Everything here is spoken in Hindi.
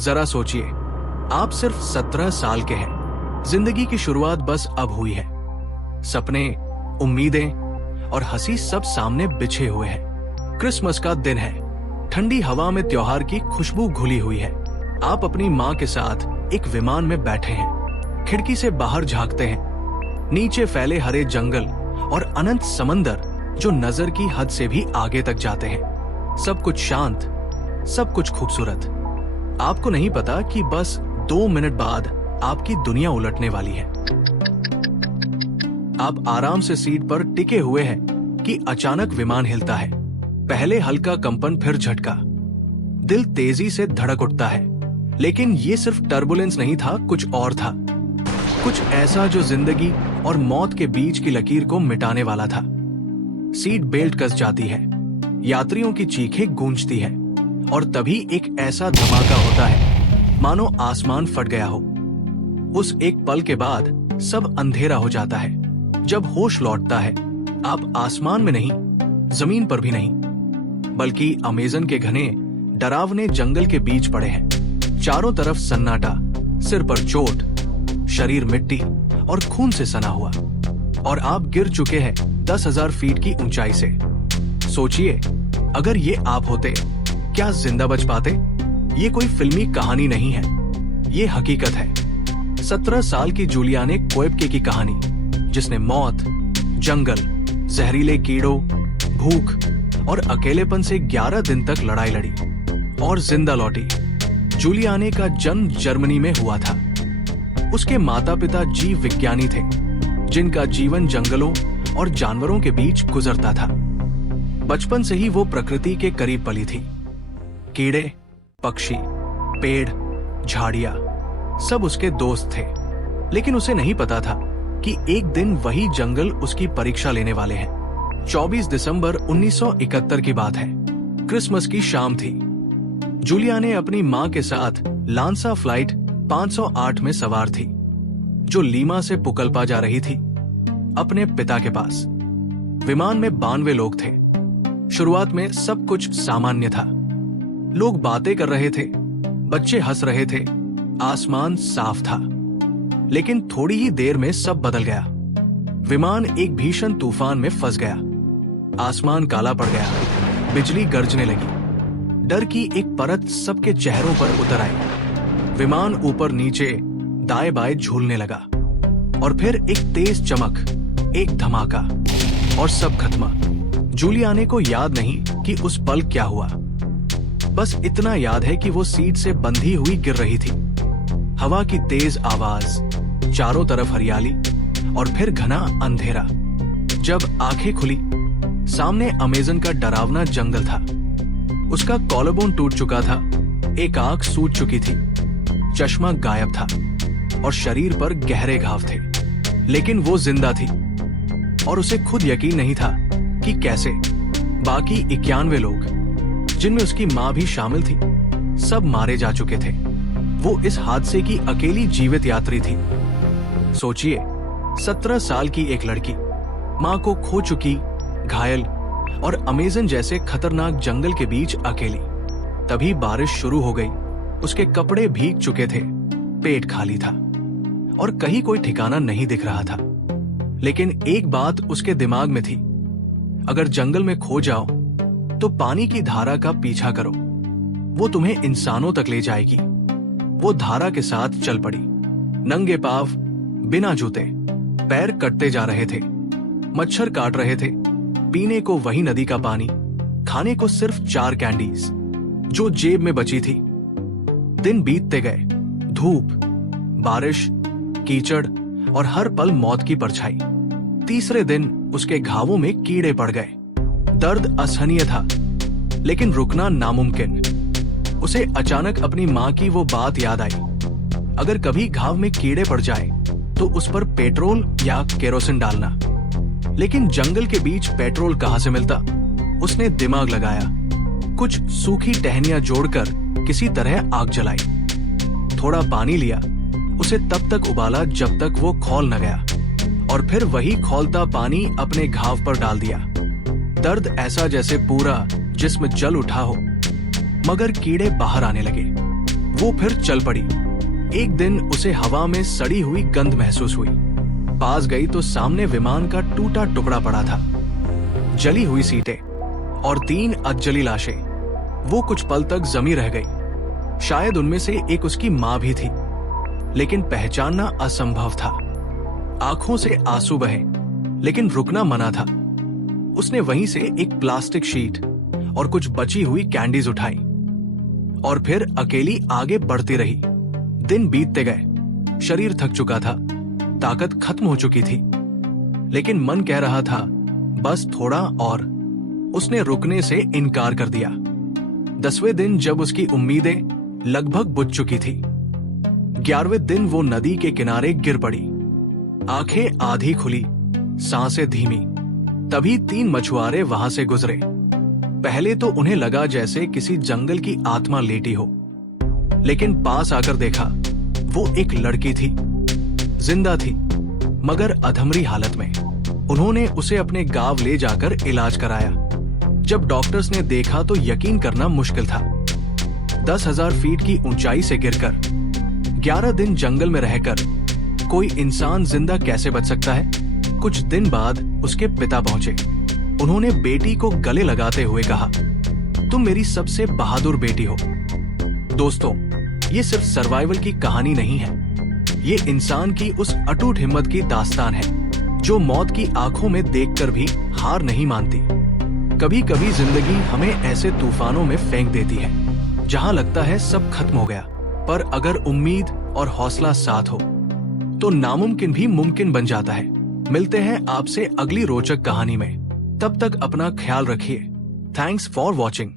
जरा सोचिए, आप सिर्फ 17 साल के हैं। जिंदगी की शुरुआत बस अब हुई है। सपने, उम्मीदें और हंसी सब सामने बिछे हुए हैं। क्रिसमस का दिन है। ठंडी हवा में त्योहार की खुशबू घुली हुई है। आप अपनी माँ के साथ एक विमान में बैठे हैं। खिड़की से बाहर झांकते हैं। नीचे फैले हरे जंगल और अनंत समंदर जो नजर की हद से भी आगे तक जाते हैं। सब कुछ शांत, सब कुछ खूबसूरत। आपको नहीं पता कि बस 2 मिनट बाद आपकी दुनिया उलटने वाली है। आप आराम से सीट पर टिके हुए हैं कि अचानक विमान हिलता है। पहले हल्का कंपन, फिर झटका। दिल तेजी से धड़क उठता है। लेकिन ये सिर्फ टर्बुलेंस नहीं था, कुछ और था। कुछ ऐसा जो जिंदगी और मौत के बीच की लकीर को मिटाने वाला था। सीट बेल्ट कस जाती है, यात्रियों की चीखें गूंजती है और तभी एक ऐसा धमाका होता है मानो आसमान फट गया हो। उस एक पल के बाद सब अंधेरा हो जाता है। जब होश लौटता है, आप आसमान में नहीं, जमीन पर भी नहीं, बल्कि अमेज़न के घने डरावने जंगल के बीच पड़े हैं। चारों तरफ सन्नाटा, सिर पर चोट, शरीर मिट्टी और खून से सना हुआ, और आप गिर चुके हैं 10,000 फीट की ऊंचाई से। सोचिए, अगर ये आप होते, क्या जिंदा बच पाते? ये कोई फिल्मी कहानी नहीं है, ये हकीकत है। 17 साल की जूलियाने कोएब्के की कहानी, जिसने मौत, जंगल, जहरीले कीड़ों, भूख और अकेलेपन से 11 दिन तक लड़ाई लड़ी और जिंदा लौटी। जूलियाने का जन्म जर्मनी में हुआ था। उसके माता पिता जीव विज्ञानी थे, जिनका जीवन जंगलों और जानवरों के बीच गुजरता था। बचपन से ही वो प्रकृति के करीब पली थी। कीड़े, पक्षी, पेड़, झाड़ियां सब उसके दोस्त थे। लेकिन उसे नहीं पता था कि एक दिन वही जंगल उसकी परीक्षा लेने वाले हैं। 24 दिसंबर 1971 की बात है। क्रिसमस की शाम थी। जूलियाने अपनी मां के साथ लांसा फ्लाइट 508 में सवार थी, जो लीमा से पुकलपा जा रही थी, अपने पिता के पास। विमान में 92 लोग थे। शुरुआत में सब कुछ सामान्य था। लोग बातें कर रहे थे, बच्चे हंस रहे थे, आसमान साफ था। लेकिन थोड़ी ही देर में सब बदल गया। विमान एक भीषण तूफान में फंस गया। आसमान काला पड़ गया, बिजली गरजने लगी। डर की एक परत सबके चेहरों पर उतर आई। विमान ऊपर नीचे, दाएं बाएं झूलने लगा, और फिर एक तेज चमक, एक धमाका, और सब खत्म। जूलियाने को याद नहीं कि उस पल क्या हुआ। बस इतना याद है कि वो सीट से बंधी हुई गिर रही थी। हवा की तेज आवाज, चारों तरफ हरियाली, और फिर घना अंधेरा। जब आंखें खुली, सामने अमेज़न का डरावना जंगल था। उसका कॉलरबोन टूट चुका था, एक आंख सूज चुकी थी, चश्मा गायब था, और शरीर पर गहरे घाव थे। लेकिन वो जिंदा थी, और उसे खुद यकीन नहीं था कि कैसे। बाकी 91 लोग, जिनमें उसकी मां भी शामिल थी, सब मारे जा चुके थे। वो इस हादसे की अकेली जीवित यात्री थी। सोचिए, 17 साल की एक लड़की, मां को खो चुकी, घायल, और अमेज़न जैसे खतरनाक जंगल के बीच अकेली। तभी बारिश शुरू हो गई। उसके कपड़े भीग चुके थे, पेट खाली था, और कहीं कोई ठिकाना नहीं दिख रहा था। लेकिन एक बात उसके दिमाग में थी, अगर जंगल में खो जाओ तो पानी की धारा का पीछा करो, वो तुम्हें इंसानों तक ले जाएगी। वो धारा के साथ चल पड़ी। नंगे पांव, बिना जूते, पैर कटते जा रहे थे। मच्छर काट रहे थे। पीने को वही नदी का पानी, खाने को सिर्फ 4 कैंडीज जो जेब में बची थी। दिन बीतते गए। धूप, बारिश, कीचड़, और हर पल मौत की परछाई। तीसरे दिन उसके घावों में कीड़े पड़ गए। दर्द असहनीय था, लेकिन रुकना नामुमकिन। उसे अचानक अपनी मां की वो बात याद आई, अगर कभी घाव में कीड़े पड़ जाए तो उस पर पेट्रोल या केरोसिन डालना। लेकिन जंगल के बीच पेट्रोल कहां से मिलता? उसने दिमाग लगाया, कुछ सूखी टहनियां जोड़कर किसी तरह आग जलाई। थोड़ा पानी लिया, उसे तब तक उबाला जब तक वो खौल न गया, और फिर वही खौलता पानी अपने घाव पर डाल दिया। दर्द ऐसा जैसे पूरा जिस्म जल उठा हो, मगर कीड़े बाहर आने लगे। वो फिर चल पड़ी। एक दिन उसे हवा में सड़ी हुई गंध महसूस हुई। पास गई तो सामने विमान का टूटा टुकड़ा पड़ा था, जली हुई सीटें और 3 अधजली लाशें। वो कुछ पल तक जमी रह गई। शायद उनमें से एक उसकी मां भी थी, लेकिन पहचानना असंभव था। आंखों से आंसू बहे, लेकिन रुकना मना था। उसने वहीं से एक प्लास्टिक शीट और कुछ बची हुई कैंडीज उठाई और फिर अकेली आगे बढ़ती रही। दिन बीतते गए, शरीर थक चुका था, ताकत खत्म हो चुकी थी, लेकिन मन कह रहा था बस थोड़ा और। उसने रुकने से इनकार कर दिया। 10वें दिन जब उसकी उम्मीदें लगभग बुझ चुकी थी, 11वें दिन वो नदी के किनारे गिर पड़ी। आंखें आधी खुली, सांसें धीमी। तभी 3 मछुआरे वहां से गुजरे। पहले तो उन्हें लगा जैसे किसी जंगल की आत्मा लेटी हो, लेकिन पास आकर देखा वो एक लड़की थी, जिंदा थी मगर अधमरी हालत में। उन्होंने उसे अपने गांव ले जाकर इलाज कराया। जब डॉक्टर्स ने देखा तो यकीन करना मुश्किल था। 10,000 फीट की ऊंचाई से गिरकर 11 दिन जंगल में रहकर कोई इंसान जिंदा कैसे बच सकता है? कुछ दिन बाद उसके पिता पहुंचे। उन्होंने बेटी को गले लगाते हुए कहा, तुम मेरी सबसे बहादुर बेटी हो। दोस्तों, ये सिर्फ सर्वाइवल की कहानी नहीं है, ये इंसान की उस अटूट हिम्मत की दास्तान है जो मौत की आंखों में देखकर भी हार नहीं मानती। कभी कभी जिंदगी हमें ऐसे तूफानों में फेंक देती है जहां लगता है सब खत्म हो गया, पर अगर उम्मीद और हौसला साथ हो तो नामुमकिन भी मुमकिन बन जाता है। मिलते हैं आपसे अगली रोचक कहानी में। तब तक अपना ख्याल रखिए। Thanks for watching.